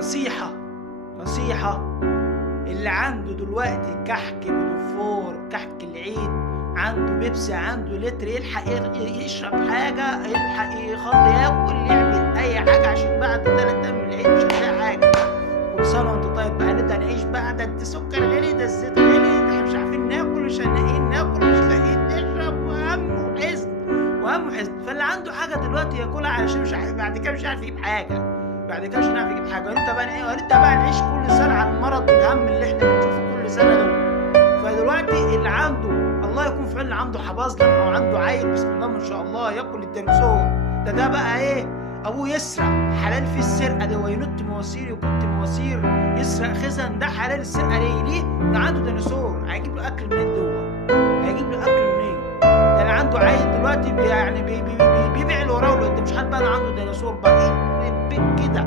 نصيحة اللي عنده دلوقتي كحك بدفور، كحك العيد، عنده بيبسي، عنده لتر، يلحق يشرب حاجة، يلحق يخلي ياكل، يعمل أي حاجة عشان بعد 3 أيام من العيد مش هتلاقي حاجة. كل سنة وأنت طيب. بقى نبدأ نعيش بقى، ده السكر غلي، ده الزيت غلي، ده احنا مش عارفين ناكل، مش لاقيين ناكل، مش لاقيين نشرب، وهم وحزن. فاللي عنده حاجة دلوقتي ياكلها علشان مش عارف بعد كده مش عارف يجيب حاجة. وانت بقى نعيش كل سنة على المرض والهم اللي احنا بنشوفه كل سنة دول. فدلوقتي اللي عنده الله يكون في عون، اللي عنده حباظلم او عنده عيل بسم الله ما شاء الله ياكل الديناصور، ده بقى ايه؟ ابوه يسرق، حلال في السرقة ده، وينط مواسير ويكت مواسير، يسرق خزن، ده حلال السرقة ليه؟ ده عنده ديناصور، هيجيب له اكل منين هيجيب له اكل منين؟ ده اللي عنده عيل دلوقتي يعني بيبيع اللي وراه واللي قدام، مش حد بقى عنده ديناصور بقى ايه كده.